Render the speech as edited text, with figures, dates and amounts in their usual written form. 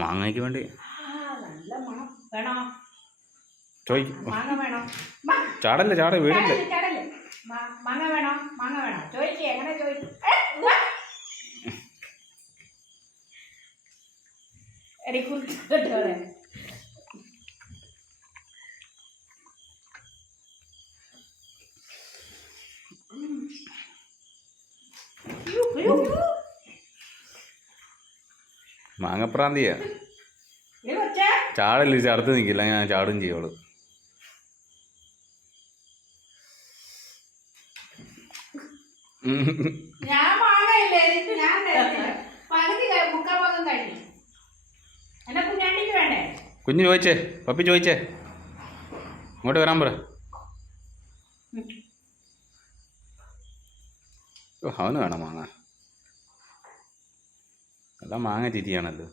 മാങ്ങയ്ക്ക് വേണ്ടി നല്ല മണം വേണോ? ചോദിക്കും. മാങ്ങ വേണോ? ചാടല്ലേ ചാട വീടല്ലേ. മാങ്ങ വേണോ? മാങ്ങ വേണോ? ചോദിക്കേ എങ്ങനെ ചോദിക്കും? മാങ്ങപ്രാന്തിയാ. ചാടല്ലേ, ചടുത്ത് നിൽക്കില്ല, ഞാൻ ചാടും ചെയ്യോളൂ. കുഞ്ഞ് ചോദിച്ചേ, പപ്പി ചോദിച്ചേ, ഇങ്ങോട്ട് വരാൻ പറ. അവന് വേണം മാങ്ങ. എല്ലാം മാങ്ങ ചിരിയാണല്ലോ.